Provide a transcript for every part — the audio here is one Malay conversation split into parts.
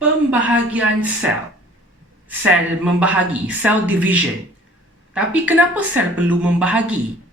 pembahagian sel. Sel membahagi, cell division. Tapi kenapa sel perlu membahagi?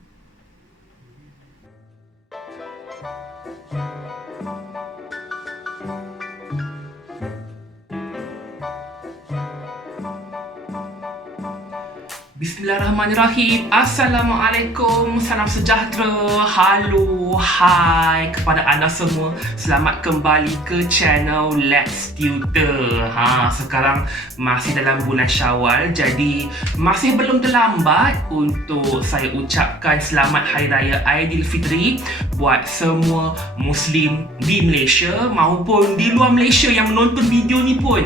Bismillahirrahmanirrahim. Assalamualaikum. Salam sejahtera. Halo, hai kepada anda semua. Selamat kembali ke channel Let's Tutor. Sekarang masih dalam bulan Syawal, jadi masih belum terlambat untuk saya ucapkan selamat Hari Raya Aidilfitri buat semua Muslim di Malaysia maupun di luar Malaysia yang menonton video ni pun.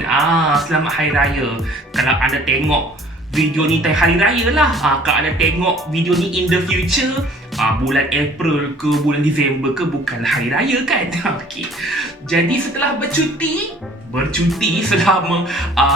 Selamat Hari Raya. Kalau anda tengok video ni time Hari Raya lah. Kalau anda tengok video ni in the future, bulan April ke bulan Disember ke, bukanlah Hari Raya kan? Okey. Jadi setelah bercuti selama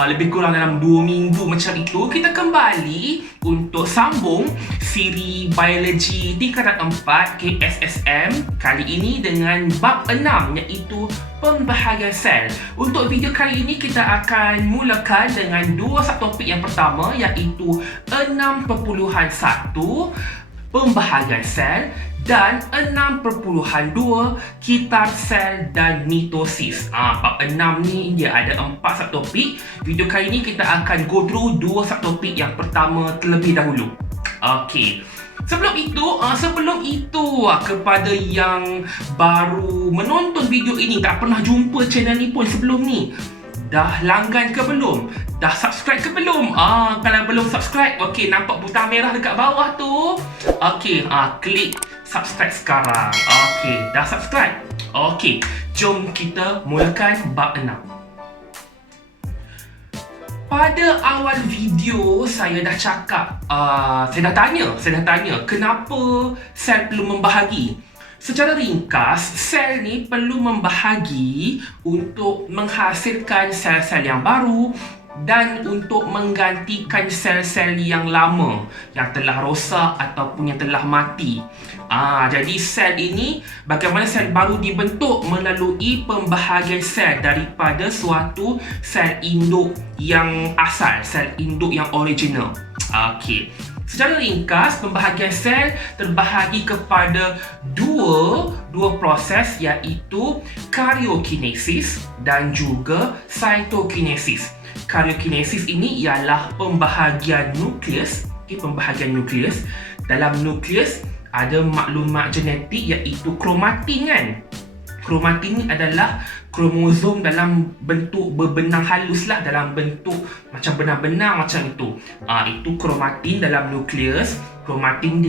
lebih kurang dalam 2 minggu macam itu, kita kembali untuk sambung siri biologi tingkatan 4 KSSM kali ini dengan bab 6, iaitu pembahagian sel. Untuk video kali ini kita akan mulakan dengan dua subtopik. Yang pertama iaitu 6.1 pembahagian sel dan 6.2 kitar sel dan mitosis. Bab 6 ni dia ada 4 subtopik. Video kali ini kita akan go through dua subtopik yang pertama terlebih dahulu. Okey. Sebelum itu, kepada yang baru menonton video ini, tak pernah jumpa channel ni pun sebelum ni, dah langgan ke belum? Dah subscribe ke belum? Kalau belum subscribe, okey, nampak butang merah dekat bawah tu. Okey, klik subscribe sekarang. Okey, dah subscribe? Okey, jom kita mulakan bab 6. Pada awal video saya dah cakap, saya dah tanya kenapa sel perlu membahagi. Secara ringkas, sel ni perlu membahagi untuk menghasilkan sel-sel yang baru dan untuk menggantikan sel-sel yang lama yang telah rosak ataupun yang telah mati. Jadi sel ini, bagaimana sel baru dibentuk melalui pembahagian sel daripada suatu sel induk yang asal, sel induk yang original. Okey. Secara ringkas, pembahagian sel terbahagi kepada dua proses, iaitu karyokinesis dan juga cytokinesis. Karyokinesis ini ialah pembahagian nukleus. Pembahagian nukleus. Dalam nukleus ada maklumat genetik iaitu kromatin kan. Kromatin ni adalah kromosom dalam bentuk berbenang halus lah, dalam bentuk macam benang-benang macam itu. Itu kromatin dalam nukleus. Kromatin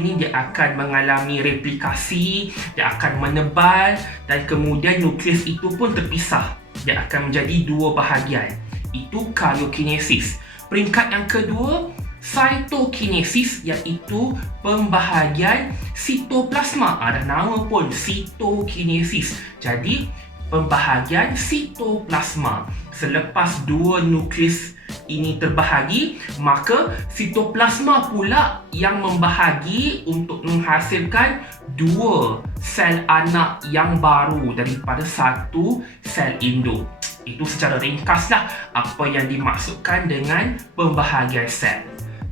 ni dia akan mengalami replikasi, dia akan menebal dan kemudian nukleus itu pun terpisah. Dia akan menjadi dua bahagian. Itu karyokinesis. Peringkat yang kedua, cytokinesis, iaitu pembahagian sitoplasma. Ada nama pun, cytokinesis. Jadi pembahagian sitoplasma. Selepas dua nukleus ini terbahagi, maka sitoplasma pula yang membahagi untuk menghasilkan dua sel anak yang baru daripada satu sel induk. Itu secara ringkaslah apa yang dimaksudkan dengan pembahagian sel.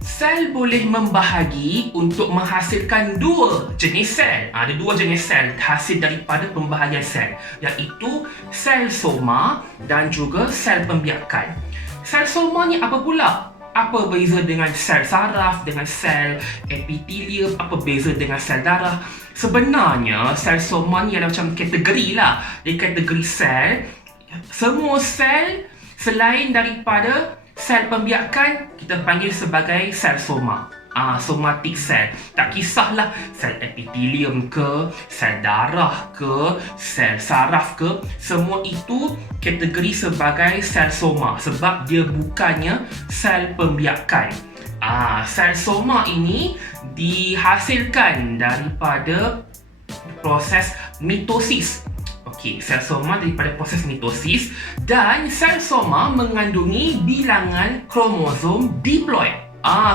Sel boleh membahagi untuk menghasilkan dua jenis sel. Ada dua jenis sel hasil daripada pembahagian sel, iaitu sel soma dan juga sel pembiakan. Sel soma ni apa pula? Apa beza dengan sel saraf, dengan sel epitelium? Apa beza dengan sel darah? Sebenarnya sel soma ni adalah macam kategori lah. Dia kategori sel. Semua sel selain daripada sel pembiakan kita panggil sebagai sel soma. Somatic cell. Tak kisahlah sel epitelium ke, sel darah ke, sel saraf ke, semua itu kategori sebagai sel soma sebab dia bukannya sel pembiakan. Sel soma ini dihasilkan daripada proses mitosis. Sel soma daripada proses mitosis, dan sel soma mengandungi bilangan kromosom diploid.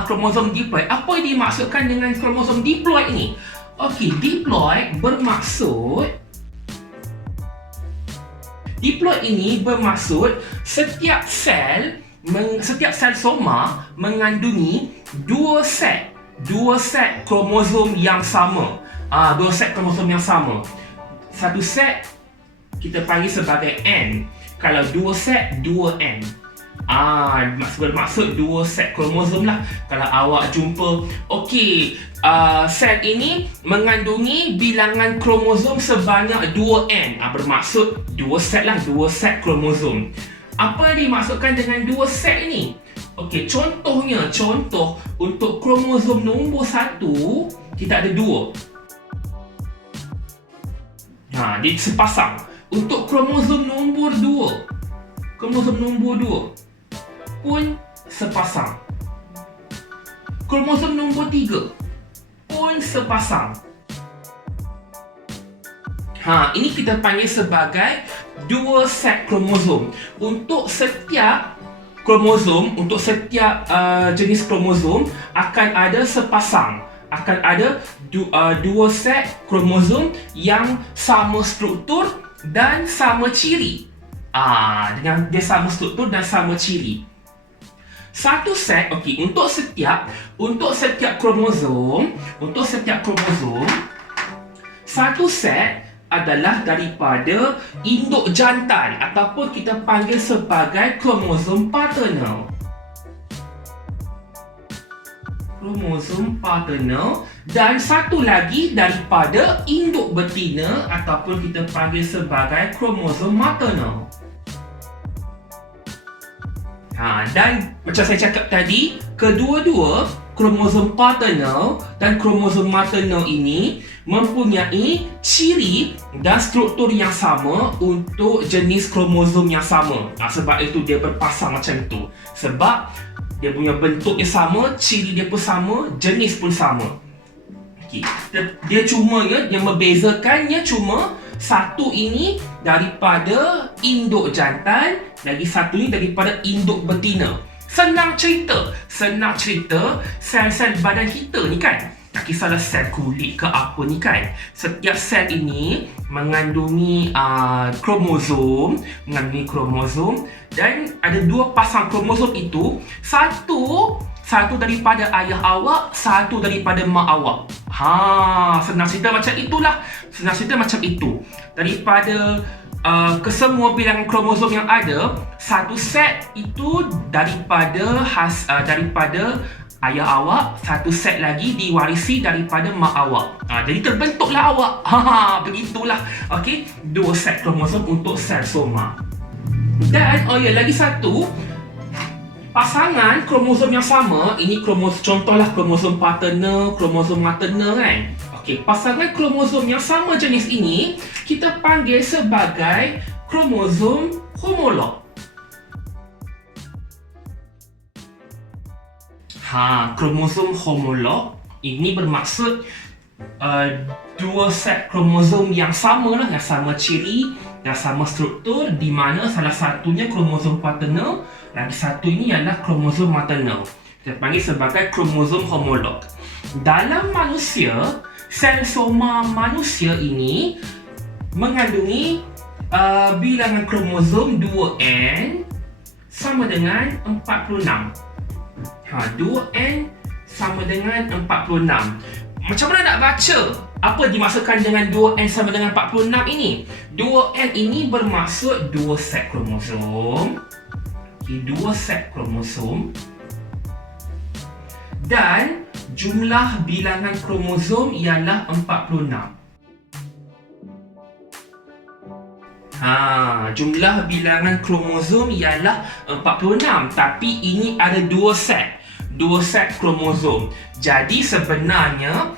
Kromosom diploid. Apa yang dimaksudkan dengan kromosom diploid ni? Diploid bermaksud Diploid ini bermaksud setiap sel soma mengandungi dua set kromosom yang sama. Dua set kromosom yang sama. Satu set kita panggil sebagai N. Kalau dua set, 2N. Bermaksud dua set kromosom lah. Kalau awak jumpa, sel ini mengandungi bilangan kromosom sebanyak 2N. Bermaksud dua set lah, dua set kromosom. Apa yang dimaksudkan dengan dua set ini? Contoh untuk kromosom nombor 1, kita ada 2. Dia sepasang. Untuk kromosom nombor 2 pun sepasang. Kromosom nombor 3 pun sepasang. Ini kita panggil sebagai dua set kromosom. Untuk setiap kromosom, untuk setiap jenis kromosom akan ada sepasang. Akan ada dua set kromosom yang sama struktur dan sama ciri. Dengan dia sama struktur dan sama ciri. Satu set, untuk setiap kromosom, satu set adalah daripada induk jantan ataupun kita panggil sebagai kromosom paternal. Dan satu lagi daripada induk betina ataupun kita panggil sebagai kromosom maternal. Dan macam saya cakap tadi, kedua-dua kromosom paternal dan kromosom maternal ini mempunyai ciri dan struktur yang sama untuk jenis kromosom yang sama. Sebab itu dia berpasang macam tu. Sebab dia punya bentuknya sama, ciri dia pun sama, jenis pun sama. Dia cuma yang membezakannya cuma satu ini daripada induk jantan, lagi satu ini daripada induk betina. Senang cerita, sel-sel badan kita ni kan, tak kisahlah sel kulit ke apa ni kan, setiap sel ini mengandungi kromosom, dan ada dua pasang kromosom itu, satu daripada ayah awak, satu daripada mak awak. Senang cerita macam itu. Daripada kesemua bilangan kromosom yang ada, satu set itu daripada ayah awak, satu set lagi diwarisi daripada mak awak. Jadi terbentuklah awak. Begitulah. Dua set kromosom untuk sel soma. Dan lagi satu, pasangan kromosom yang sama, ini contohlah kromosom paternal, kromosom maternal kan. Pasangan kromosom yang sama jenis ini kita panggil sebagai kromosom homolog. Kromosom homolog ini bermaksud dua set kromosom yang sama lah, yang sama ciri, yang sama struktur, di mana salah satunya kromosom paternal, lagi satu ini adalah kromosom maternal. Kita panggil sebagai kromosom homolog. Dalam manusia, sel soma manusia ini mengandungi bilangan kromosom 2N sama dengan 46. 2N sama dengan 46. Macam mana nak baca apa dimaksudkan dengan 2N sama dengan 46 ini? 2N ini bermaksud dua set kromosom. Dua set kromosom. Dan jumlah bilangan kromosom ialah 46. Jumlah bilangan kromosom ialah 46. Tapi ini ada dua set kromosom. Jadi sebenarnya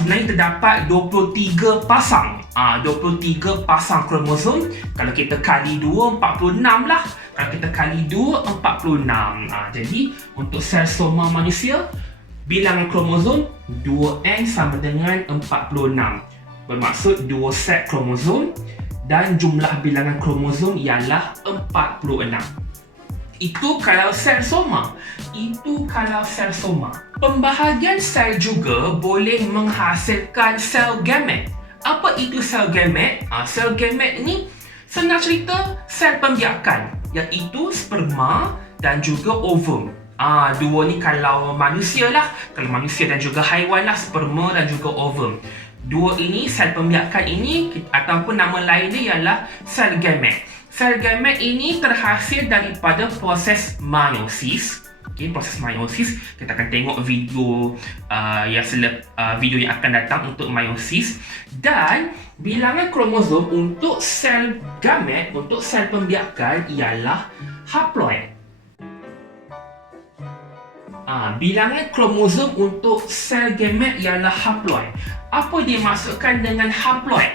terdapat 23 pasang. 23 pasang kromosom. Kalau kita kali 2, 46 lah. Kalau kita kali 2, 46. Jadi untuk sel soma manusia, bilangan kromosom 2N sama dengan 46. Bermaksud 2 set kromosom dan jumlah bilangan kromosom ialah 46. Itu kalau sel soma. Pembahagian sel juga boleh menghasilkan sel gamet. Apa itu sel gamet? Sel Senang cerita, sel pembiakan, iaitu sperma dan juga ovum. Dua ni kalau manusia lah. Kalau manusia dan juga haiwan lah, sperma dan juga ovum. Dua ini, sel pembiakan ini, ataupun nama lain dia ialah sel gamet. Sel gamet ini terhasil daripada proses meiosis. Proses meiosis, kita akan tengok video video yang akan datang untuk meiosis. Dan bilangan kromosom untuk sel gamet, untuk sel pembiakan ialah haploid. Bilangan kromosom untuk sel gamet ialah haploid. Apa dimaksudkan dengan haploid?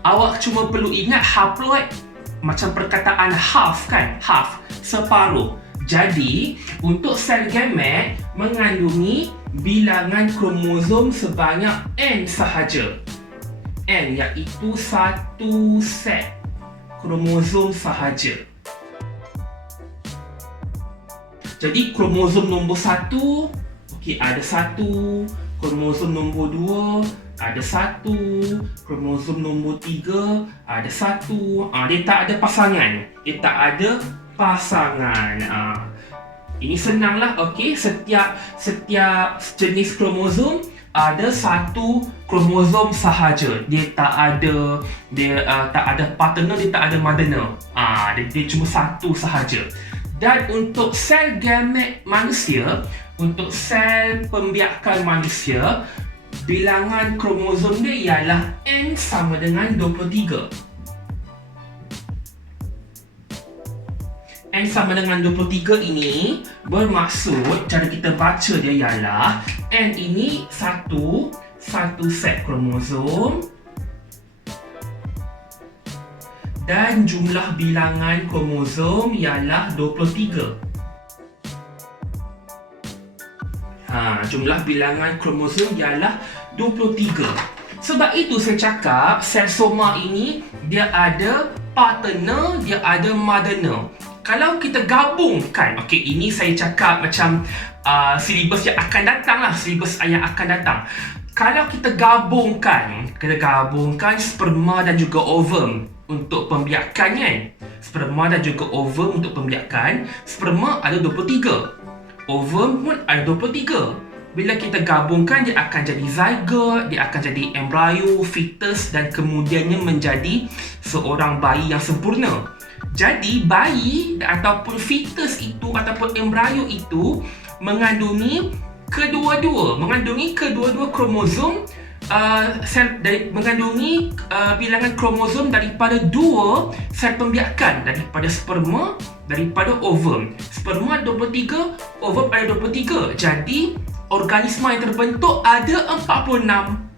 Awak cuma perlu ingat haploid macam perkataan half kan? Half, separuh. Jadi, untuk sel gamet mengandungi bilangan kromosom sebanyak N sahaja. N iaitu satu set kromosom sahaja. Jadi, kromosom nombor 1, ada 1, kromosom nombor 2, ada 1, kromosom nombor 3, ada 1. Dia tak ada pasangan. Ini senanglah. Setiap jenis kromosom ada satu kromosom sahaja. Dia tak ada partner, dia tak ada maternal. Dia cuma satu sahaja. Dan untuk sel gamet manusia, untuk sel pembiakan manusia, bilangan kromosom dia ialah N sama dengan 23. N sama dengan 23 ini bermaksud, cara kita baca dia ialah N ini satu set kromosom dan jumlah bilangan kromosom ialah 23. Jumlah bilangan kromosom ialah 23. Sebab itu saya cakap sel soma ini dia ada partner, dia ada maternal. Kalau kita gabungkan, ini saya cakap macam silibus yang akan datang lah, silibus yang akan datang. Kalau kita gabungkan sperma dan juga ovum untuk pembiakan kan. Sperma dan juga ovum untuk pembiakan. Sperma ada 23. Ovum pun ada 23. Bila kita gabungkan, dia akan jadi zygote, dia akan jadi embrio, fetus dan kemudiannya menjadi seorang bayi yang sempurna. Jadi bayi ataupun fetus itu ataupun embrio itu mengandungi kedua-dua kromosom, mengandungi bilangan kromosom daripada dua sel pembiakan, daripada sperma, daripada ovum. Sperma 23, ovum ada 23. Jadi organisma yang terbentuk ada 46.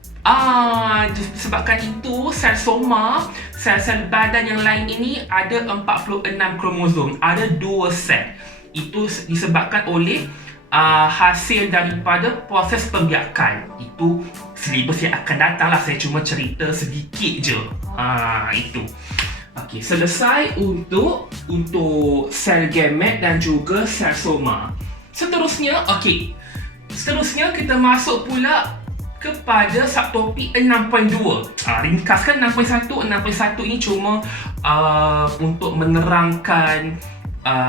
Disebabkan itu sel soma, sel-sel badan yang lain ini ada 46 kromosom, ada 2 set. Itu disebabkan oleh hasil daripada proses pembiakan. Itu silibus yang akan datang lah, saya cuma cerita sedikit je. Itu. Selesai untuk sel gamet dan juga sel soma. Seterusnya kita masuk pula kepada subtopik 6.2. Ringkaskan 6.1. 6.1 ini cuma untuk menerangkan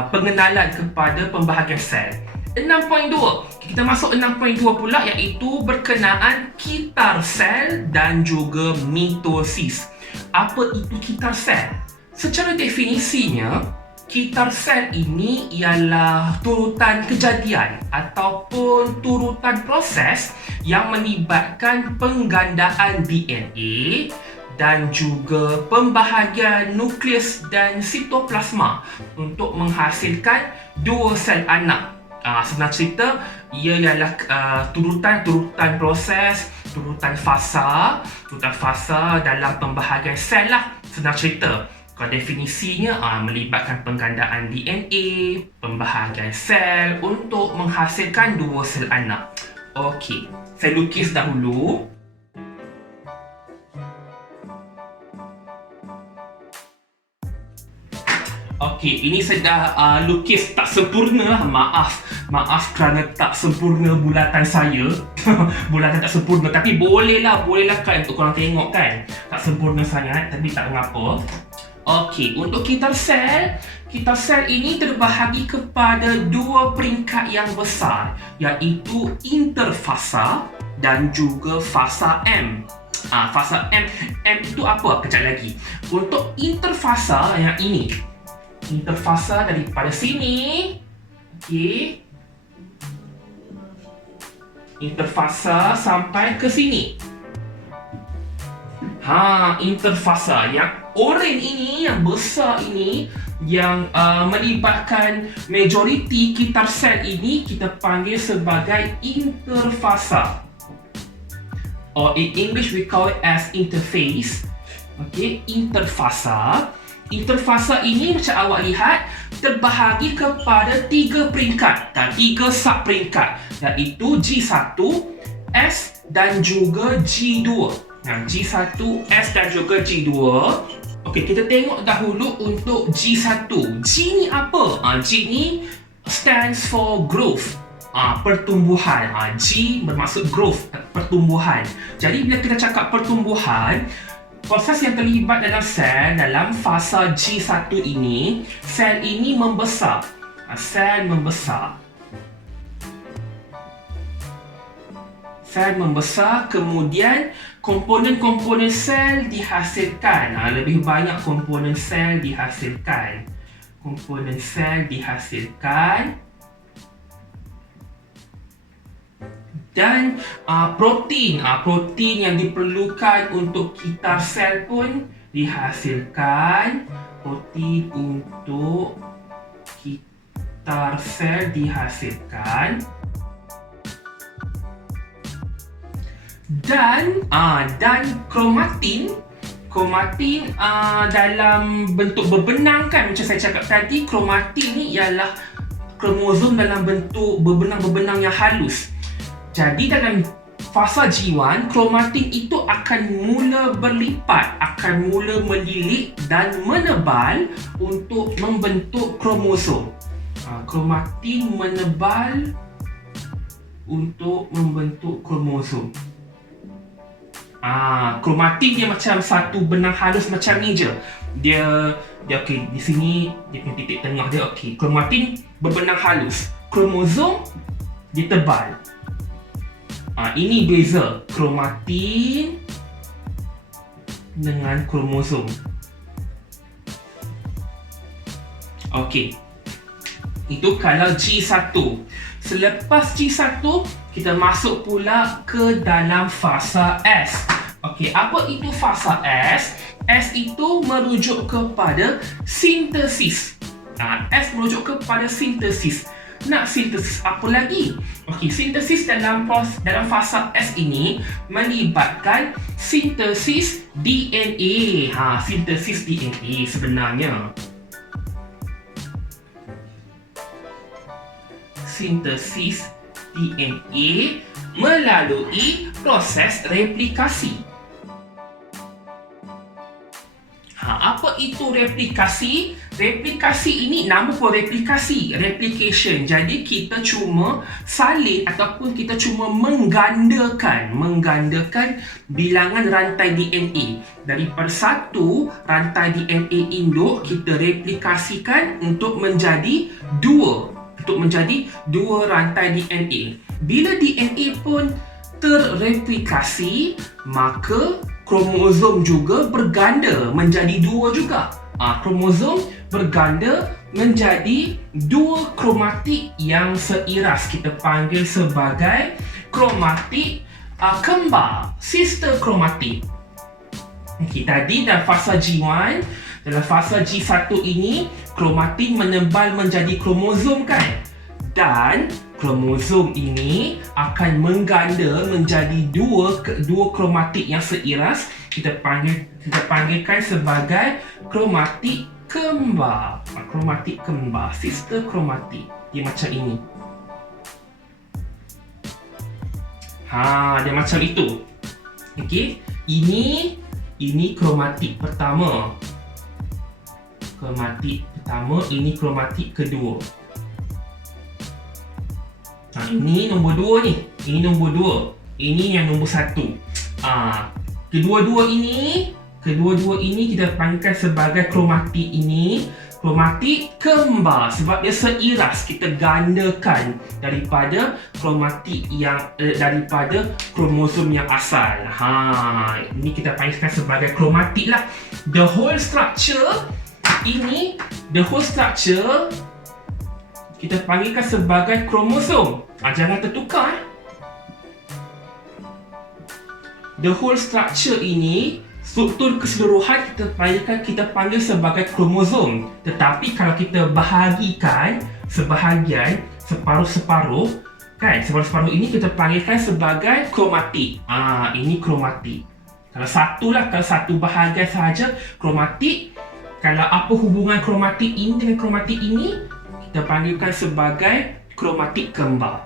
pengenalan kepada pembahagian sel. 6.2. Kita masuk 6.2 pula, iaitu berkenaan kitar sel dan juga mitosis. Apa itu kitar sel? Secara definisinya, kitar sel ini ialah turutan kejadian ataupun turutan proses yang melibatkan penggandaan DNA dan juga pembahagian nukleus dan sitoplasma untuk menghasilkan dua sel anak. Senang cerita, ia ialah turutan proses, turutan fasa dalam pembahagian sel lah. Senang cerita. Kalau definisinya melibatkan penggandaan DNA, pembahagian sel untuk menghasilkan dua sel anak. Saya lukis dahulu. Ini saya dah lukis tak sempurna lah. Maaf kerana tak sempurna bulatan saya. Bulatan tak sempurna, tapi bolehlah kan untuk korang tengok kan. Tak sempurna sangat, tapi tak mengapa. Okey, untuk kitar sel ini terbahagi kepada dua peringkat yang besar, iaitu interfasa dan juga fasa M. Fasa M itu apa? Kejap lagi. Untuk interfasa yang ini, interfasa daripada sini, okey, interfasa sampai ke sini. Interfasa yang oranye ini, yang besar ini, yang melibatkan majoriti kitar sel ini, kita panggil sebagai interfasa. Or in English we call it as interface. Okay, interfasa. Interfasa ini macam awak lihat terbahagi kepada tiga peringkat dan tiga sub peringkat, iaitu G1, S dan juga G2. G1, S dan juga G2. Okey, kita tengok dahulu untuk G1. G ni apa? G ni stands for growth. Pertumbuhan. G bermaksud growth, pertumbuhan. Jadi bila kita cakap pertumbuhan, proses yang terlibat dalam sel dalam fasa G1 ini, sel ini membesar. Sel membesar. Sel membesar, kemudian komponen-komponen sel dihasilkan. Lebih banyak komponen sel dihasilkan. Komponen sel dihasilkan. Dan protein yang diperlukan untuk kitar sel pun dihasilkan. Protein untuk kitar sel dihasilkan. Dan kromatin dalam bentuk berbenang kan, macam saya cakap tadi, kromatin ni ialah kromosom dalam bentuk berbenang-berbenang yang halus. Jadi dalam fasa G1, kromatin itu akan mula berlipat, akan mula melilit dan menebal untuk membentuk kromosom. Kromatin menebal untuk membentuk kromosom. Kromatin dia macam satu benang halus macam ni je. Dia okey, di sini dia punya titik tengah dia okey. Kromatin berbenang halus. Kromosom dia tebal. Ini beza kromatin dengan kromosom. Okey. Itu kalau G1. Selepas G1, kita masuk pula ke dalam fasa S. Okey, apa itu fasa S? S itu merujuk kepada sintesis. S merujuk kepada sintesis. Nak sintesis apa lagi? Okey, sintesis dalam fasa S ini melibatkan sintesis DNA. Sintesis DNA sebenarnya. Sintesis DNA melalui proses replikasi. Apa itu replikasi? Replikasi ini nama pun replikasi, replication. Jadi kita cuma salin ataupun kita cuma menggandakan bilangan rantai DNA. Daripada satu rantai DNA induk, kita replikasikan untuk menjadi dua rantai DNA. Bila DNA pun terreplikasi, maka kromosom juga berganda menjadi dua juga. Kromosom berganda menjadi dua kromatik yang seiras. Kita panggil sebagai kromatik kembar, sister kromatik. Okay, tadi dalam fasa G1, dalam fasa G1 ini, kromatin menebal menjadi kromosom kan? Dan kromosom ini akan mengganda menjadi dua kromatik yang seiras. Kita panggilkan sebagai kromatik kembar. Kromatik kembar, sister kromatik. Dia macam ini. Dia macam itu. Okey, ini kromatik pertama. Kromatik pertama, ini kromatik kedua. Ini nombor 2 ni. Ini nombor 2. Ini yang nombor 1. Kedua-dua ini Kedua-dua ini kita panggilkan sebagai kromatik ini kromatik kembar sebab dia seiras, kita gandakan daripada kromatik yang daripada kromosom yang asal. Ini kita panggilkan sebagai kromatik lah. The whole structure kita panggilkan sebagai kromosom. Jangan tertukar. The whole structure ini, struktur keseluruhan kita panggil sebagai kromosom. Tetapi kalau kita bahagikan sebahagian, separuh-separuh, kan, separuh-separuh ini kita panggilkan sebagai kromatik. Ini kromatik. Kalau satu bahagian sahaja kromatik. Kalau apa hubungan kromatik ini dengan kromatik ini, kita panggilkan sebagai kromatik kembar.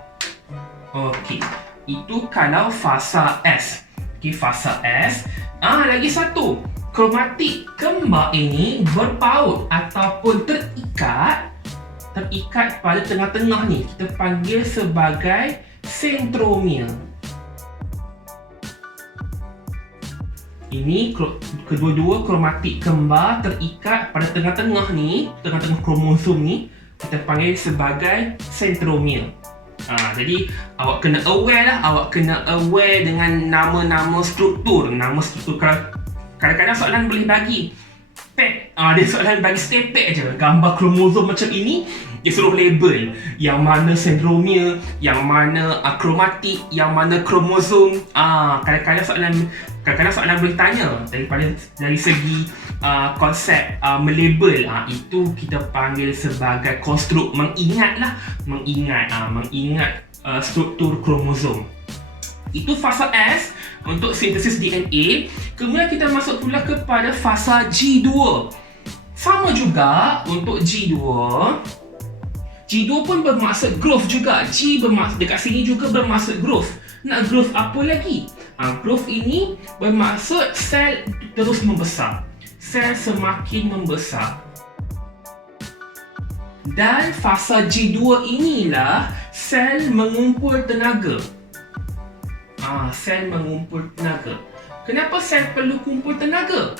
Okey, itu kalau fasa S. Fasa S. Lagi satu, kromatik kembar ini berpaut ataupun terikat pada tengah-tengah ni, kita panggil sebagai centromere. Ini kedua-dua kromatik kembar terikat pada tengah-tengah ni, tengah-tengah kromosom ni, kita panggil sebagai centromere. Jadi awak kena aware dengan nama struktur. Kadang-kadang soalan boleh bagi pad. Dia soalan bagi stepek je, gambar kromosom macam ini, dia suruh label yang mana centromere, yang mana kromatik, yang mana kromosom. Kadang-kadang soalan boleh tanya dari segi konsep melabel. Itu kita panggil sebagai konstruk, mengingat struktur kromosom. Itu fasa S untuk sintesis DNA. Kemudian kita masuk pula kepada fasa G2. Sama juga untuk G2. G2 pun bermaksud growth juga. Dekat sini juga bermaksud growth. Nak growth apa lagi? Growth ini bermaksud sel terus membesar. Sel semakin membesar. Dan fasa G2 inilah sel mengumpul tenaga. Sel mengumpul tenaga. Kenapa sel perlu kumpul tenaga?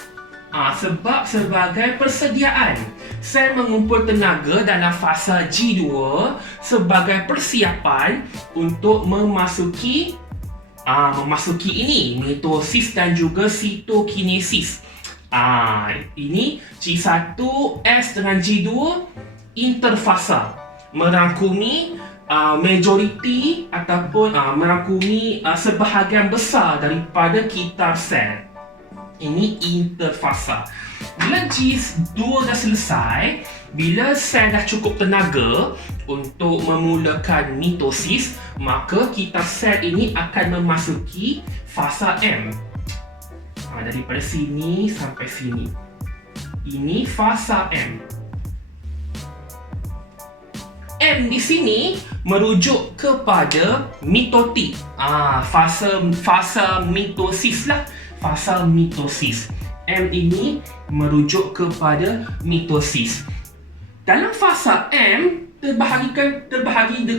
Sebab sebagai persediaan. Sel mengumpul tenaga dalam fasa G2 sebagai persiapan untuk memasuki ini, mitosis dan juga sitokinesis. Ini G1S dengan G2 interfasa, merangkumi majoriti ataupun merangkumi sebahagian besar daripada kitar sel. Ini interfasa. Bila G2 dah selesai, bila sel dah cukup tenaga untuk memulakan mitosis, maka kitar sel ini akan memasuki fasa M. Daripada sini sampai sini. Ini fasa M. M di sini merujuk kepada mitotik. Fasa mitosis lah. Fasa mitosis. M ini merujuk kepada mitosis. Dalam fasa M terbahagi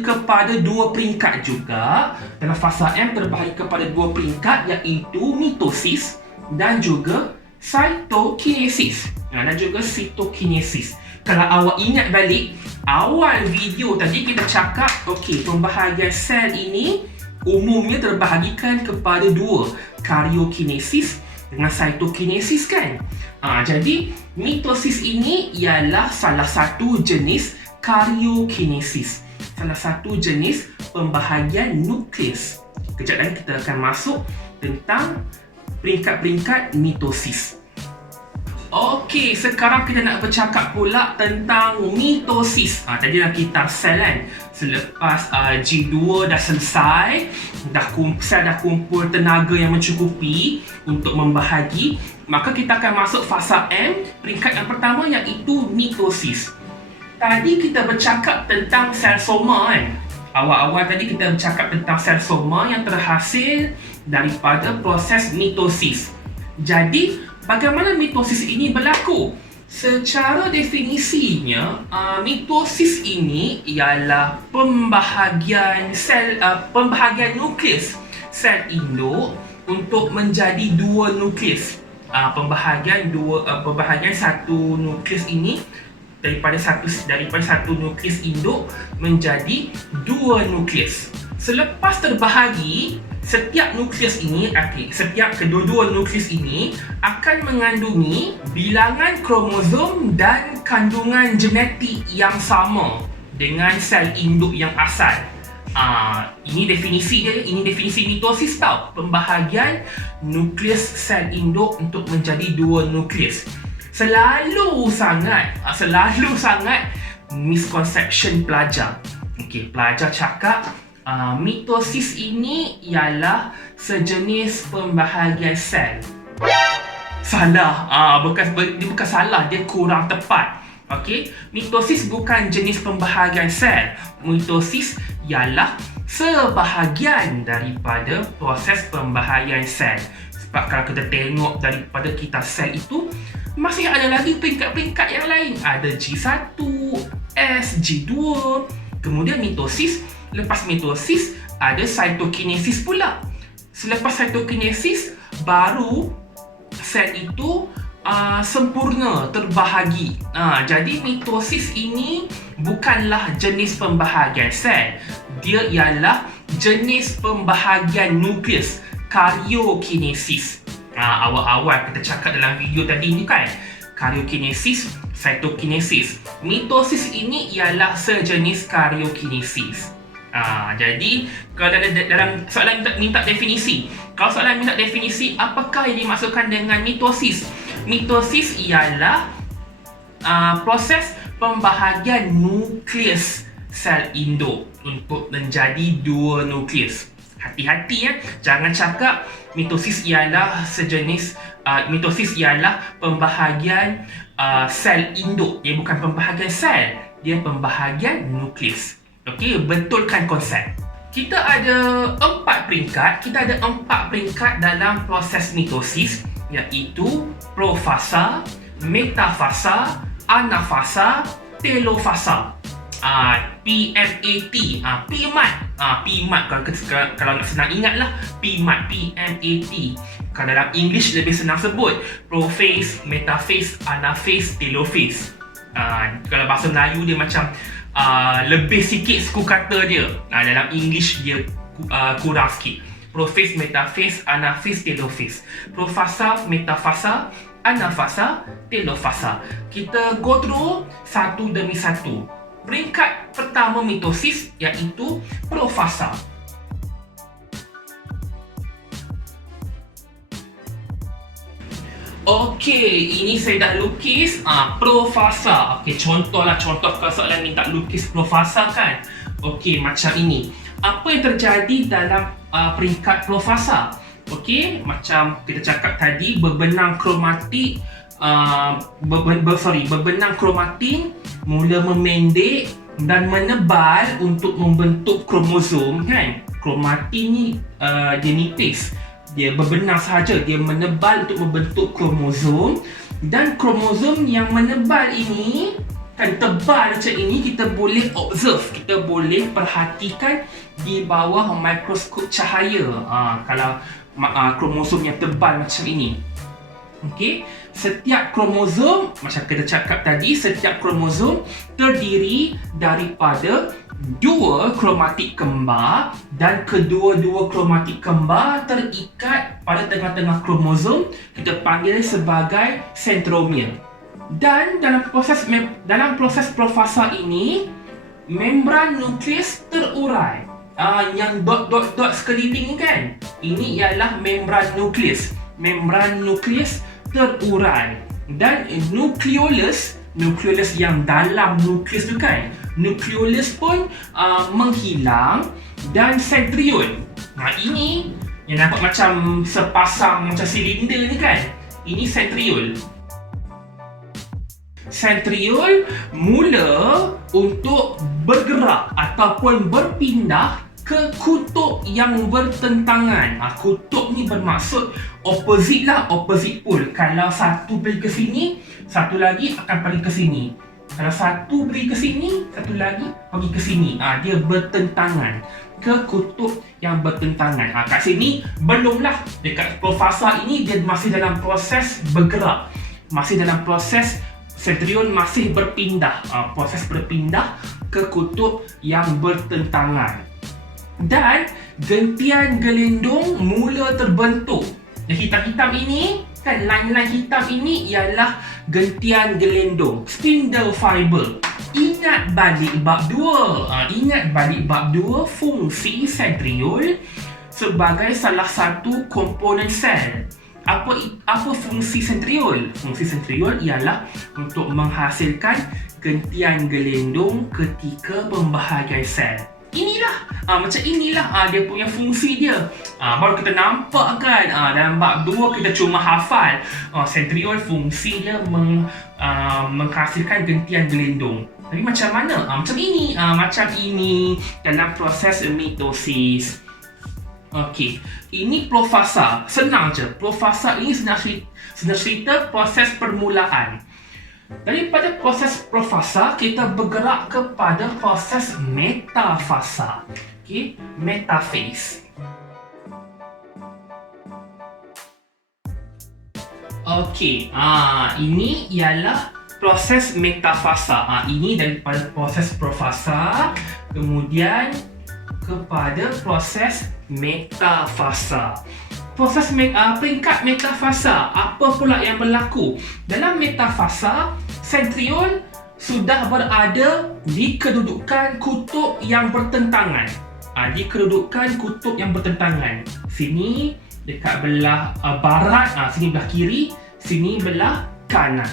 kepada dua peringkat juga. Dalam fasa M terbahagi kepada dua peringkat, iaitu mitosis dan juga cytokinesis. Kalau awak ingat balik awal video tadi, kita cakap pembahagian sel ini umumnya terbahagikan kepada dua, karyokinesis dengan cytokinesis, kan? Jadi mitosis ini ialah salah satu jenis karyokinesis, salah satu jenis pembahagian nukleus. Kejap lagi kita akan masuk tentang peringkat-peringkat mitosis. Okey, sekarang kita nak bercakap pula tentang mitosis. Tadi dah kitar sel, kan? Selepas G2 dah selesai, sel dah kumpul tenaga yang mencukupi untuk membahagi, maka kita akan masuk fasa M, peringkat yang pertama, iaitu mitosis. Tadi kita bercakap tentang sel soma, kan? Awal-awal tadi kita bercakap tentang sel soma yang terhasil daripada proses mitosis. Jadi, bagaimana mitosis ini berlaku? Secara definisinya, mitosis ini ialah pembahagian nukleus sel induk untuk menjadi dua nukleus. pembahagian satu nukleus ini daripada satu nukleus induk menjadi dua nukleus. Selepas terbahagi, setiap kedua-dua nukleus ini akan mengandungi bilangan kromosom dan kandungan genetik yang sama dengan sel induk yang asal. Ini definisi dia, ini definisi mitosis tau. Pembahagian nukleus sel induk untuk menjadi dua nukleus. Selalu sangat misconception pelajar. Pelajar cakap mitosis ini ialah sejenis pembahagian sel. Salah. Dia bukan salah, dia kurang tepat. Mitosis bukan jenis pembahagian sel. Mitosis ialah sebahagian daripada proses pembahagian sel. Sebab kalau kita tengok daripada kita sel itu, masih ada lagi peringkat-peringkat yang lain. Ada G1, S, G2. Kemudian mitosis. Lepas mitosis, ada cytokinesis pula. Selepas cytokinesis, baru sel itu sempurna terbahagi. Jadi mitosis ini bukanlah jenis pembahagian sel. Dia ialah jenis pembahagian nukleus, karyokinesis. Awal-awal kita cakap dalam video tadi ni kan, karyokinesis, cytokinesis. Mitosis ini ialah sejenis karyokinesis. Jadi kalau dalam soalan minta definisi, apakah yang dimaksudkan dengan mitosis? Mitosis ialah proses pembahagian nukleus sel induk untuk menjadi dua nukleus. Hati-hati ya, jangan cakap mitosis ialah pembahagian sel induk. Dia bukan pembahagian sel, dia pembahagian nukleus. Betulkan konsep. Kita ada 4 peringkat dalam proses mitosis, iaitu profasa, metafasa, anafasa, telofasa. PMAT. PMAT kalau nak senang ingatlah, PMAT. Kalau dalam English lebih senang sebut prophase, metaphase, anaphase, telophase. Kalau bahasa Melayu dia macam lebih sikit suku kata dia. Dalam English dia kurang sikit. Prophase, metaphase, anaphase, telophase. Profasa, metafasa, anafasa, telofasa. Kita go through satu demi satu. Peringkat pertama mitosis iaitu profasa. Ini saya dah lukis profasa. Contoh kalau soalan minta lukis profasa kan. Macam ini. Apa yang terjadi dalam peringkat profasa? Macam kita cakap tadi, berbenang kromatik berbenang kromatin mula memendek dan menebal untuk membentuk kromosom kan. Kromatin ni dia nipis, dia berbenang sahaja, dia menebal untuk membentuk kromosom. Dan kromosom yang menebal ini kan, tebal macam ini, kita boleh observe, kita boleh perhatikan di bawah mikroskop cahaya. Kalau kromosom yang tebal macam ini. Setiap kromosom, macam kita cakap tadi, setiap kromosom terdiri daripada dua kromatik kembar dan kedua-dua kromatik kembar terikat pada tengah-tengah kromosom. Kita panggil sebagai centromere. Dan dalam proses profasa ini, membran nukleus terurai. Yang dot-dot-dot sekeliling ni kan, ini ialah membran nukleus. Membran nukleus terurai. Dan nukleolus yang dalam nukleus tu kan, nukleolus pun menghilang. Dan centriole, ini yang nampak macam sepasang macam silinder ni kan, ini centriole. Centriole mula untuk bergerak ataupun berpindah ke kutub yang bertentangan. Kutub ni bermaksud opposite lah, opposite pole. Kalau satu pergi ke sini, satu lagi akan pergi ke sini. Kalau satu pergi ke sini, satu lagi pergi ke sini. Dia bertentangan. ke kutub yang bertentangan. Kat sini belumlah, dekat profasa ini dia masih dalam proses bergerak, masih dalam proses sentriol masih berpindah, proses berpindah ke kutub yang bertentangan. Dan gentian gelendong mula terbentuk. Yang hitam-hitam ini kan, line-line hitam ini ialah gentian gelendong, spindle fiber. Ingat balik bab 2, fungsi sentriol sebagai salah satu komponen sel. Apa fungsi sentriol? Fungsi sentriol ialah untuk menghasilkan gentian gelendong ketika pembahagian sel. Macam inilah dia punya fungsi dia. Baru kita nampak kan, dalam bab 2 kita cuma hafal sentriol fungsi dia menghasilkan gentian gelendong. Tapi macam mana? Macam ini dalam proses mitosis. Okey, ini profasa. Senang je. Profasa ini senang cerita proses permulaan. Daripada proses profasa, kita bergerak kepada proses metafasa. Okey, metaphase. Okey, ini ialah proses metafasa. Ini daripada proses profasa kemudian kepada proses metafasa. Proses peringkat metafasa, apa pula yang berlaku? Dalam metafasa, sentriol sudah berada di kedudukan kutub yang bertentangan. Di kedudukan kutub yang bertentangan. Sini dekat belah barat, sini belah kiri, sini belah kanan.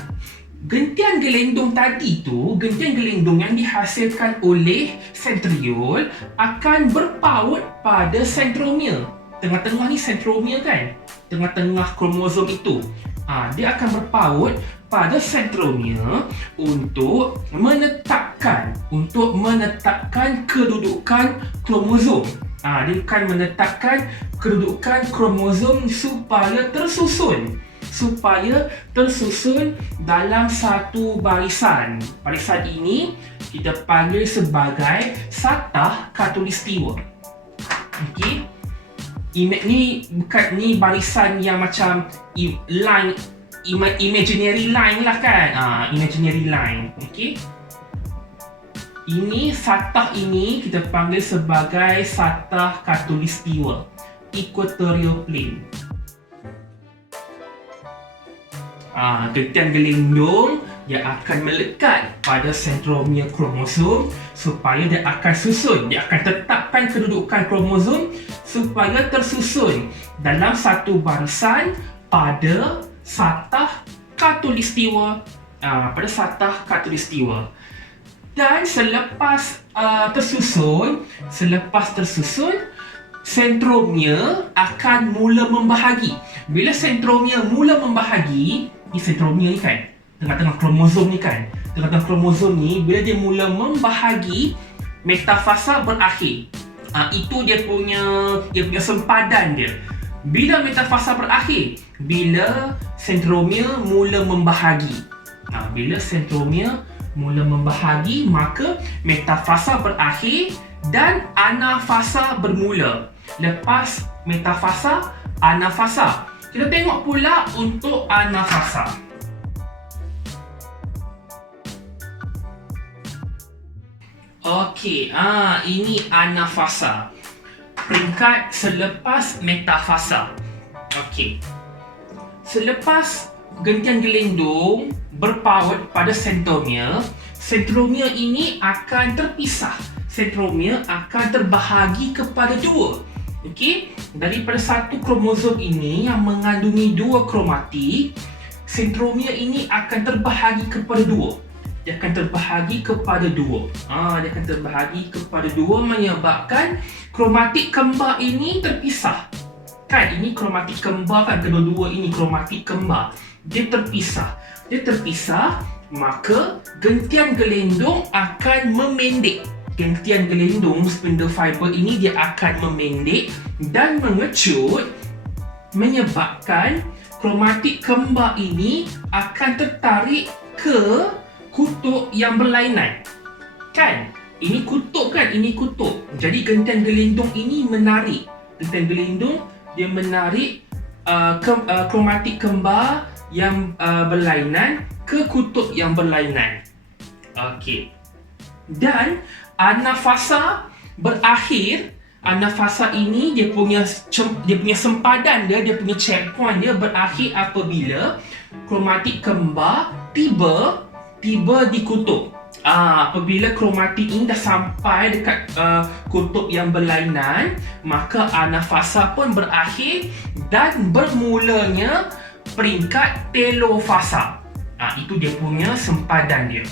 Gentian gelendong tadi tu, gentian gelendong yang dihasilkan oleh sentriol akan berpaut pada sentromere. Tengah-tengah ni sentromere kan? Tengah-tengah kromosom itu. Dia akan berpaut pada sentromere untuk menetapkan kedudukan kromosom. Dia akan menetapkan kedudukan kromosom supaya tersusun dalam satu barisan. Barisan ini kita panggil sebagai satah khatulistiwa. Okey. Ni barisan yang macam line, imaginary line lah kan. Imaginary line. Okey. Ini satah ini kita panggil sebagai satah khatulistiwa, equatorial plane. Gentian gelendong dia akan melekat pada sentromere kromosom supaya dia akan susun, dia akan tetapkan kedudukan kromosom supaya tersusun dalam satu barisan pada satah khatulistiwa. Dan selepas tersusun, sentromere akan mula membahagi. Bila sentromere mula membahagi, ni sentromere ni kan, tengah-tengah kromosom ni kan, bila dia mula membahagi, metafasa berakhir. Itu dia punya sempadan dia. Bila metafasa berakhir? Bila sentromere mula membahagi. Bila sentromere mula membahagi, maka metafasa berakhir dan anafasa bermula. Lepas metafasa, anafasa. Kita tengok pula untuk anafasa. Okey, ini anafasa. Peringkat selepas metafasa. Okey. Selepas gentian gelendong berpaut pada sentromere, sentromere ini akan terpisah. Sentromere akan terbahagi kepada dua. Okey, daripada satu kromosom ini yang mengandungi dua kromatik, sentromere ini akan terbahagi kepada dua. Dia akan terbahagi kepada dua menyebabkan kromatik kembar ini terpisah. Kan, ini kromatik kembar kan, kedua-dua ini kromatik kembar. Dia terpisah, maka gentian gelendong akan memendek. Gentian gelendong spindle fiber ini dia akan memendek dan mengecut, menyebabkan kromatik kembar ini akan tertarik ke kutub yang berlainan. Kan? Ini kutub kan? Ini kutub. Jadi gentian gelindung ini menarik. Gentian gelindung dia menarik kromatik kembar yang berlainan ke kutub yang berlainan. Okey. Dan anafasa berakhir. Anafasa ini dia punya sempadan dia punya checkpoint dia berakhir apabila kromatik kembar tiba di kutub. Apabila kromatik ini dah sampai dekat kutub yang berlainan, maka anafasa pun berakhir dan bermulanya peringkat telofasa. Itu dia punya sempadan dia.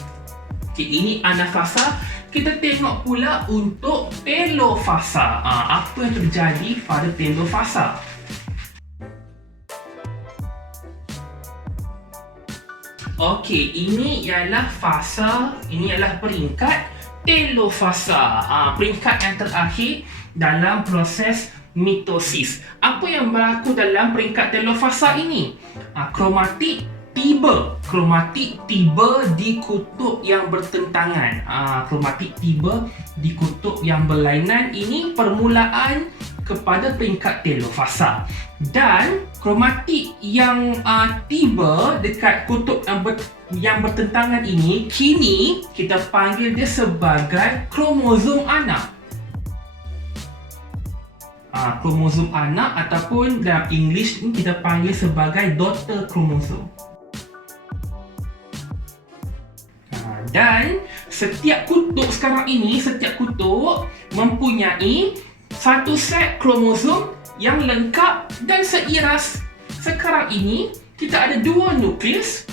Okay, ini anafasa. Kita tengok pula untuk telofasa. Apa yang terjadi pada telofasa? Okey, ini ialah peringkat telofasa. Peringkat yang terakhir dalam proses mitosis. Apa yang berlaku dalam peringkat telofasa ini? Kromatik tiba di kutub yang bertentangan. Kromatik tiba di kutub yang berlainan. Ini permulaan kepada peringkat telofasa. Dan kromatik yang tiba dekat kutub yang bertentangan ini, kini kita panggil dia sebagai kromosom anak. Kromosom anak ataupun dalam English ni kita panggil sebagai daughter chromosome. Dan setiap kutub sekarang ini, setiap kutub mempunyai satu set kromosom yang lengkap dan seiras. Sekarang ini kita ada dua nukleus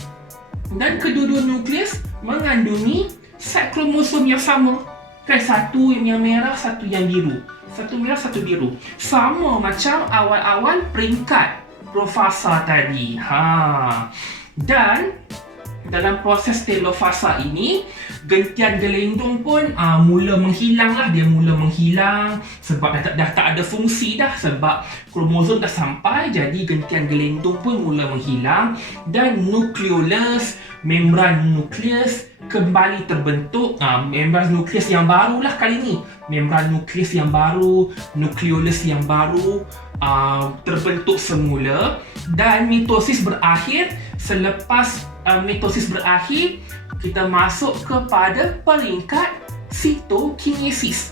dan kedua-dua nukleus mengandungi set kromosom yang sama. Kan, satu yang merah, satu yang biru. Satu merah, satu biru. Sama macam awal-awal peringkat profasa tadi. Dan dalam proses telofasa ini, gentian gelindung pun mula menghilang lah. Dia mula menghilang sebab dah tak ada fungsi dah. Sebab kromosom dah sampai, jadi gentian gelindung pun mula menghilang. Dan nukleolus, membran nukleus kembali terbentuk. Membran nukleus yang baru lah kali ni. Membran nukleus yang baru, nukleolus yang baru terbentuk semula. Dan mitosis berakhir. Selepas mitosis berakhir, kita masuk kepada peringkat sitokinesis.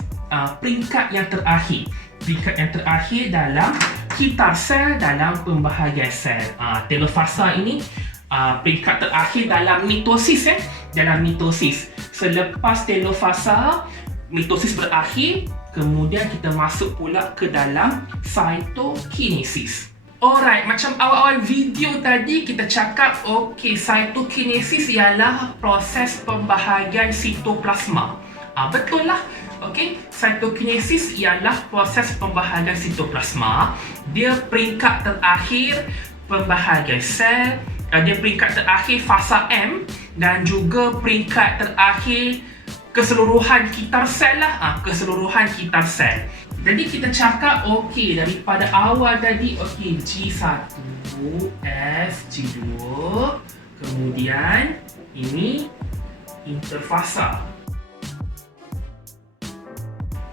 Peringkat yang terakhir. Peringkat yang terakhir dalam kitar sel, dalam pembahagian sel. Telofasa ini peringkat terakhir dalam mitosis. Dalam mitosis. Selepas telofasa, mitosis berakhir, kemudian kita masuk pula ke dalam cytokinesis. Alright, macam awal-awal video tadi kita cakap, cytokinesis ialah proses pembahagian sitoplasma. Betul lah. Cytokinesis ialah proses pembahagian sitoplasma. Dia peringkat terakhir pembahagian sel. Dia peringkat terakhir fasa M dan juga peringkat terakhir keseluruhan kitar sel lah. Keseluruhan kitar sel. Jadi kita cakap daripada awal tadi G1, S, G2, kemudian ini interfasa.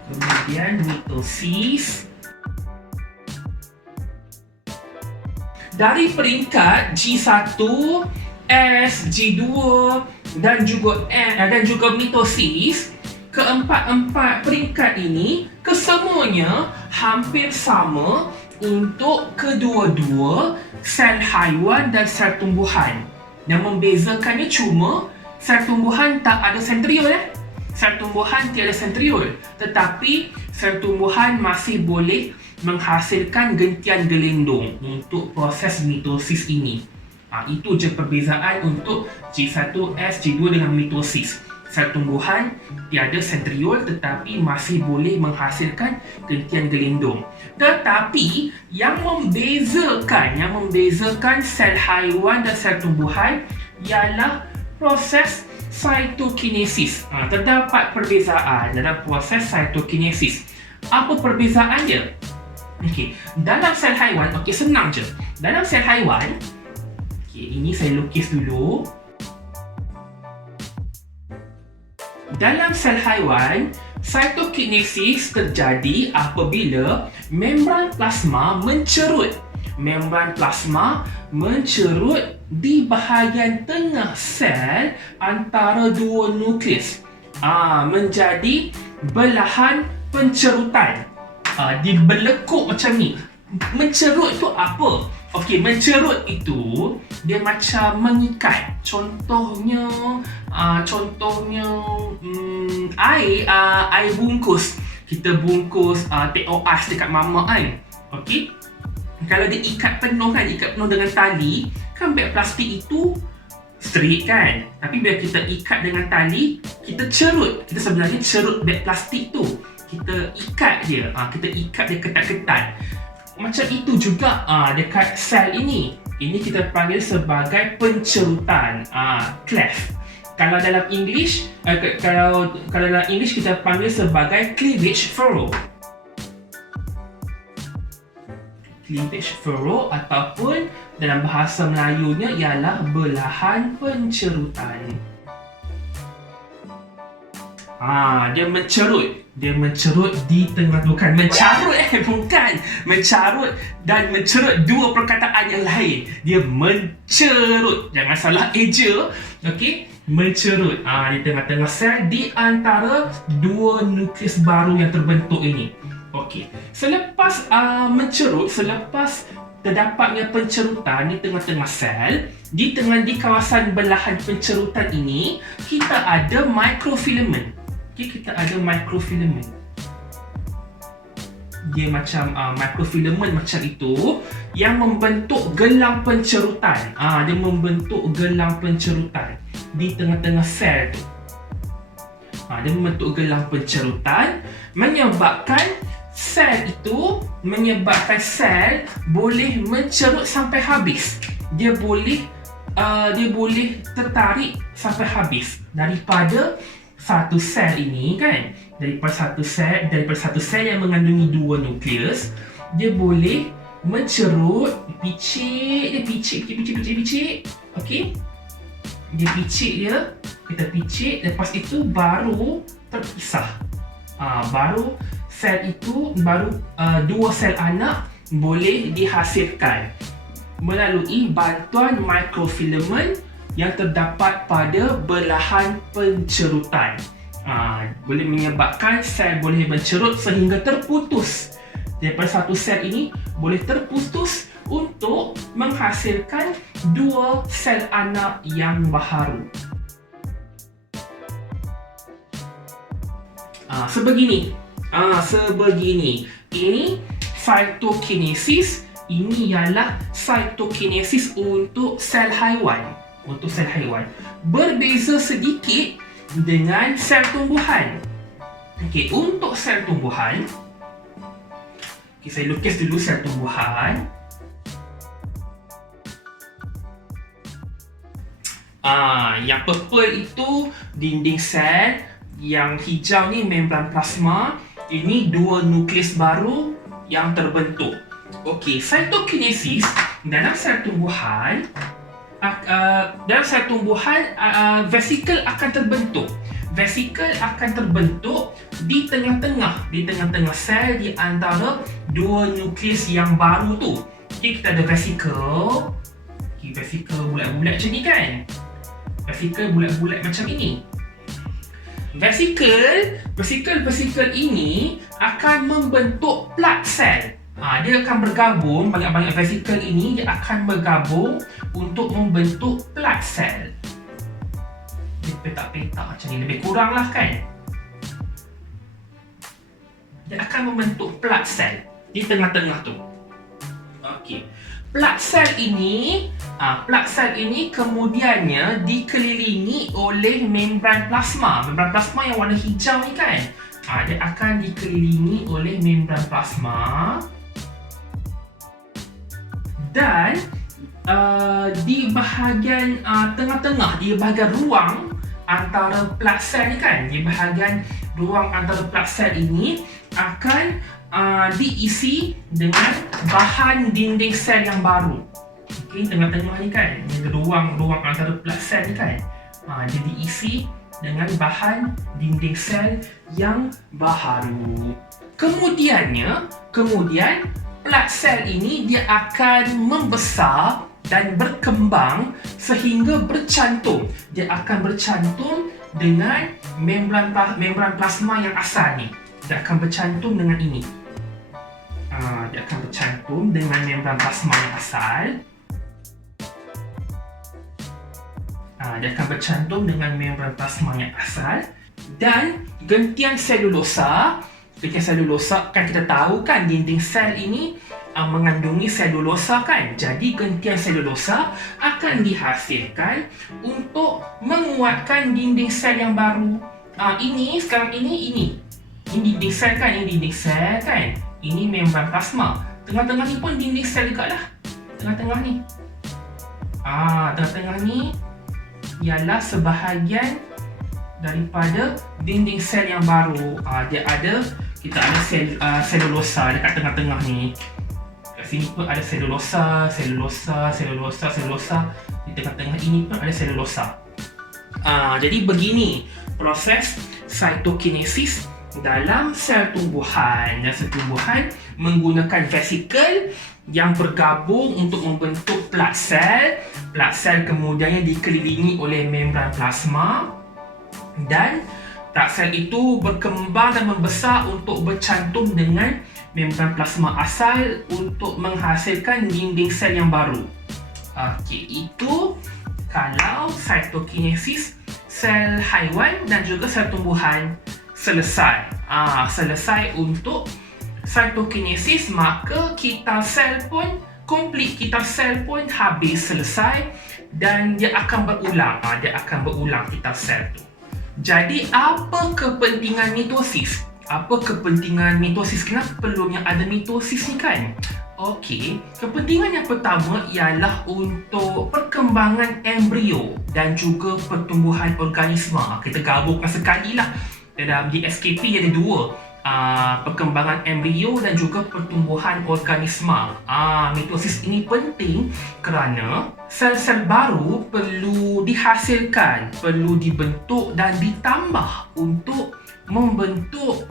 Kemudian mitosis. Dari peringkat G1, S, G2 dan juga mitosis, keempat-empat peringkat ini kesemuanya hampir sama untuk kedua-dua sel haiwan dan sel tumbuhan. Yang membezakannya cuma sel tumbuhan tak ada sentriol. Sel tumbuhan tiada sentriol, tetapi sel tumbuhan masih boleh menghasilkan gentian gelindung untuk proses mitosis ini. Itu je perbezaan untuk G1, S, G2 dengan mitosis. Sel tumbuhan tiada sentriol tetapi masih boleh menghasilkan gentian gelindung. Tetapi yang membezakan sel haiwan dan sel tumbuhan ialah proses cytokinesis. Terdapat perbezaan dalam proses cytokinesis. Apa perbezaan dia? Dalam sel haiwan, senang je. Dalam sel haiwan, ini saya lukis dulu. Dalam sel haiwan, cytokinesis terjadi apabila membran plasma mencerut. Membran plasma mencerut di bahagian tengah sel antara dua nukleus. Menjadi belahan pencerutan. Dia berlekuk macam ni. Mencerut tu apa? Okey, mencerut itu dia macam mengikat. Contohnya air bungkus. Kita bungkus teh ais dekat mama kan. Okey. Kalau dia ikat penuh dengan tali, kan beg plastik itu straight kan. Tapi bila kita ikat dengan tali, kita cerut. Kita sebenarnya cerut beg plastik tu. Kita ikat dia. Kita ikat dia ketat-ketat. Macam itu juga dekat sel ini. Ini kita panggil sebagai pencerutan, cleft. Kalau dalam English, kalau dalam English kita panggil sebagai cleavage furrow. Cleavage furrow ataupun dalam bahasa Melayunya ialah belahan pencerutan. Dia mencerut di tengah, bukan mencarut dan mencerut dua perkataan yang lain. Dia mencerut, jangan salah eja. Okey, mencerut di tengah-tengah sel di antara dua nukleus baru yang terbentuk ini. Okey, selepas mencerut, selepas terdapatnya pencerutan di tengah-tengah sel, di kawasan belahan pencerutan ini kita ada microfilament. Kita ada microfilament. Dia macam microfilament macam itu yang membentuk gelang pencerutan. Dia membentuk gelang pencerutan di tengah-tengah sel tu. Dia membentuk gelang pencerutan menyebabkan sel boleh mencerut sampai habis. Dia boleh tertarik sampai habis daripada satu sel ini kan. Daripada satu sel yang mengandungi dua nukleus, dia boleh mencerut, picit. Okey. Dia picit dia, kita picit, lepas itu baru terpisah. Baru sel itu, dua sel anak boleh dihasilkan melalui bantuan microfilament yang terdapat pada belahan pencerutan. Boleh menyebabkan sel boleh mencerut sehingga terputus. Daripada satu sel ini boleh terputus untuk menghasilkan dua sel anak yang baharu. Sebegini. Ini cytokinesis. Ini ialah cytokinesis untuk sel haiwan. Berbeza sedikit dengan sel tumbuhan. Okey, untuk sel tumbuhan, saya lukis dulu sel tumbuhan. Yang purple itu dinding sel, yang hijau ni membran plasma. Ini dua nukleus baru yang terbentuk. Okey, cytokinesis dalam sel tumbuhan. Dalam sel tumbuhan, vesikel akan terbentuk. Vesikel akan terbentuk di tengah-tengah sel di antara dua nukleus yang baru tu. Jadi kita ada vesikel. Vesikel bulat-bulat macam ni kan. Vesikel bulat-bulat macam ini. Vesikel ini akan membentuk plug sel. Dia akan bergabung, banyak-banyak vesikel ini dia akan bergabung untuk membentuk plug sel. Dia petak-petak macam ni, lebih kurang lah kan. Dia akan membentuk plug sel di tengah-tengah tu. Okey. Plug sel ini kemudiannya dikelilingi oleh membran plasma. Membran plasma yang warna hijau ni kan. Dia akan dikelilingi oleh membran plasma. Dan di bahagian tengah-tengah, di bahagian ruang antara plug sel ni kan, di bahagian ruang antara plug sel ini akan diisi dengan bahan dinding sel yang baru. Okey, tengah-tengah ni kan, ruang antara plug sel ni kan, dia diisi dengan bahan dinding sel yang baharu. Kemudian plat sel ini dia akan membesar dan berkembang sehingga bercantum. Dia akan bercantum dengan membran plasma yang asal ni. Dia akan bercantum dengan ini. Dia akan bercantum dengan membran plasma yang asal. Dia akan bercantum dengan membran plasma yang asal. Dan gentian selulosa kan kita tahu kan dinding sel ini mengandungi selulosa kan. Jadi gentian selulosa akan dihasilkan untuk menguatkan dinding sel yang baru. Ini dinding sel kan. Ini membran plasma. Tengah-tengah ni pun dinding sel juga lah. Tengah-tengah ni. Tengah-tengah ni ialah sebahagian daripada dinding sel yang baru. Kita ada selulosa dekat tengah-tengah ni. Kat sini pun ada selulosa. Di tengah-tengah ini pun ada selulosa. Jadi begini proses cytokinesis dalam sel tumbuhan. Dan sel tumbuhan menggunakan vesikel yang bergabung untuk membentuk plat sel. Plat sel kemudiannya dikelilingi oleh membran plasma, dan plat sel itu berkembang dan membesar untuk bercantum dengan membran plasma asal untuk menghasilkan dinding sel yang baru. Itu kalau cytokinesis sel haiwan dan juga sel tumbuhan selesai. Selesai untuk cytokinesis, maka kital sel pun komplit. Kital sel pun habis, selesai, dan dia akan berulang. Kital sel tu. Jadi apa kepentingan mitosis? Kenapa perlunya ada mitosis ni kan? Okey, kepentingan yang pertama ialah untuk perkembangan embrio dan juga pertumbuhan organisma. Kita gabungkan sekali lah. Dalam DSKP ada dua. Perkembangan embrio dan juga pertumbuhan organisma. Mitosis ini penting kerana sel-sel baru perlu dihasilkan, perlu dibentuk dan ditambah untuk membentuk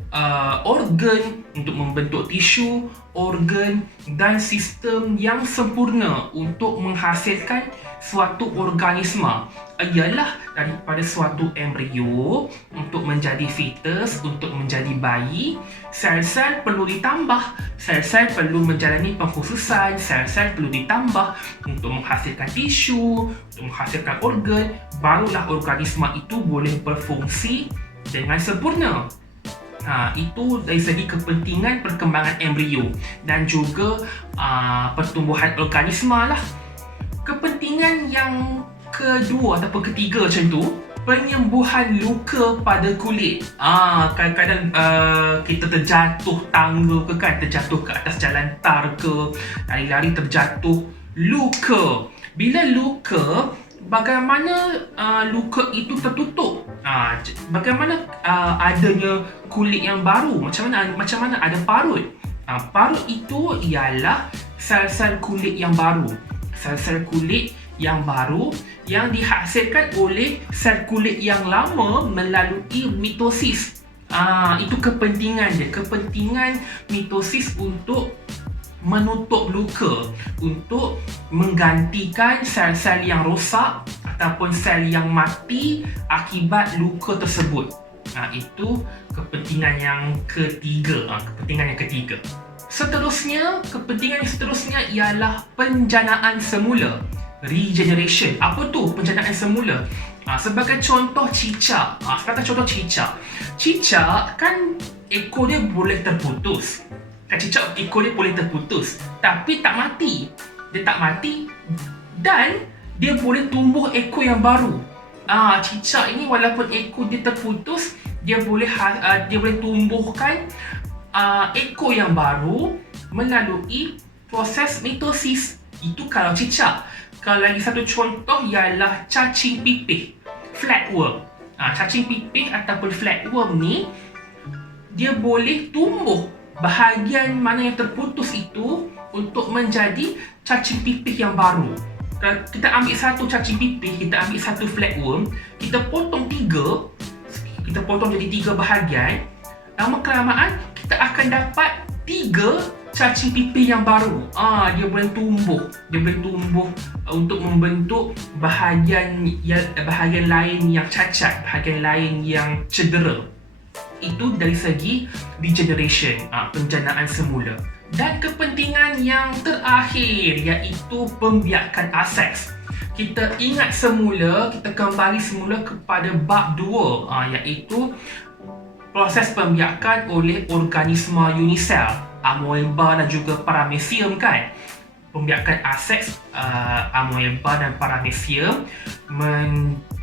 organ, untuk membentuk tisu, organ dan sistem yang sempurna untuk menghasilkan suatu organisma. Ialah daripada suatu embrio untuk menjadi fetus, untuk menjadi bayi, sel-sel perlu ditambah, sel-sel perlu menjalani pengkhususan, sel-sel perlu ditambah untuk menghasilkan tisu, untuk menghasilkan organ, barulah organisma itu boleh berfungsi dengan sempurna. Itu dari segi kepentingan perkembangan embrio dan juga pertumbuhan organisma lah. Kepentingan yang kedua ataupun ketiga macam tu, penyembuhan luka pada kulit. Kadang-kadang kita terjatuh tangga ke kan, terjatuh ke atas jalan tar ke, lari-lari terjatuh, luka. Bila luka, bagaimana luka itu tertutup? Bagaimana adanya kulit yang baru? Macam mana ada parut? Parut itu ialah sel-sel kulit yang baru. Sel-sel kulit yang baru yang dihasilkan oleh sel kulit yang lama melalui mitosis. Itu kepentingan dia. Kepentingan mitosis untuk menutup luka, untuk menggantikan sel-sel yang rosak ataupun sel yang mati akibat luka tersebut. Itu kepentingan yang ketiga. Kepentingan yang seterusnya ialah penjanaan semula, regeneration. Apa tu penjanaan semula? Sebagai contoh cicak. Cicak kan ekor dia boleh terputus. Tapi tak mati. Dia tak mati dan dia boleh tumbuh ekor yang baru. Cicak ini walaupun ekor dia terputus, dia boleh tumbuhkan ekor yang baru melalui proses mitosis. Itu kalau cicak. Kalau lagi satu contoh ialah cacing pipih, flatworm. Cacing pipih ataupun flatworm ni, dia boleh tumbuh bahagian mana yang terputus itu untuk menjadi cacing pipih yang baru. Kalau kita ambil satu cacing pipih, kita ambil satu flatworm, kita potong tiga, kita potong jadi 3 bahagian, lama-kelamaan kita akan dapat 3 cacing pipih yang baru. Dia boleh tumbuh untuk membentuk bahagian lain yang cacat, bahagian lain yang cedera. Itu dari segi degeneration, penjanaan semula. Dan kepentingan yang terakhir iaitu pembiakan aseks. Kita ingat semula, kita kembali semula kepada bab 2, iaitu proses pembiakan oleh organisma unisel, amoeba dan juga paramecium kan. Pembiakan aseks amoeba dan paramecium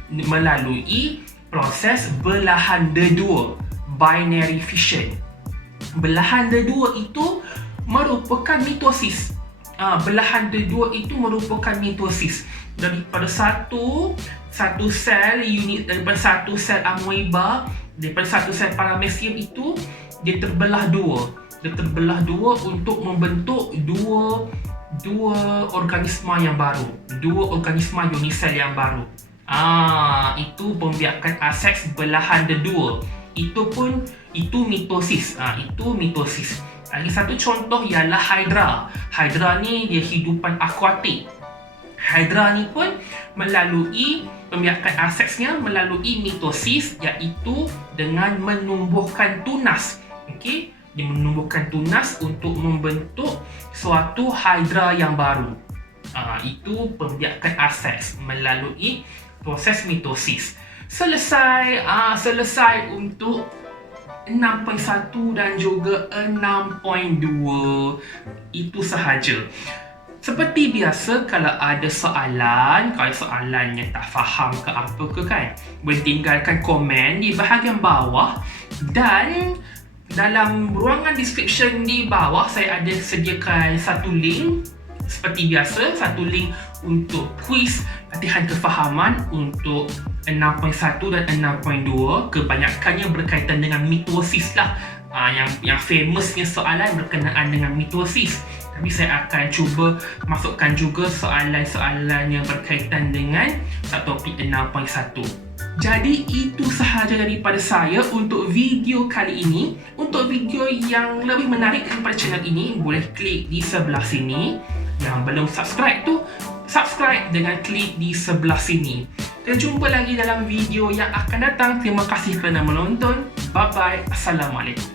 melalui proses belahan dedua, binary fission. Belahan dedua itu merupakan mitosis. Belahan dedua itu merupakan mitosis. Daripada satu sel unit, daripada satu sel amoeba, daripada satu sel paramecium itu dia terbelah dua. Dia terbelah dua untuk membentuk dua organisma yang baru, dua organisma unisel yang baru. Itu pembiakan aseks belahan dedua. Itu mitosis. Itu mitosis. Lagi satu contoh ialah hydra. Hydra ni dia hidupan akuatik. Hydra ni pun melalui pembiakan aseksnya melalui mitosis, iaitu dengan menumbuhkan tunas. Okey, dia menumbuhkan tunas untuk membentuk suatu hydra yang baru. Itu pembiakan aseks melalui proses mitosis. Selesai untuk 6.1 dan juga 6.2. Itu sahaja. Seperti biasa, kalau ada soalan, kalau soalannya tak faham ke apa ke kan, boleh tinggalkan komen di bahagian bawah, dan dalam ruangan description di bawah saya ada sediakan satu link. Seperti biasa, satu link untuk kuis latihan kefahaman untuk 6.1 dan 6.2. Kebanyakannya berkaitan dengan mitosis lah. Yang famousnya soalan berkenaan dengan mitosis. Tapi saya akan cuba masukkan juga soalan-soalan yang berkaitan dengan topik 6.1. Jadi itu sahaja daripada saya untuk video kali ini. Untuk video yang lebih menarik daripada channel ini, boleh klik di sebelah sini. Yang belum subscribe tu, subscribe dengan klik di sebelah sini. Kita jumpa lagi dalam video yang akan datang. Terima kasih kerana menonton. Bye bye. Assalamualaikum.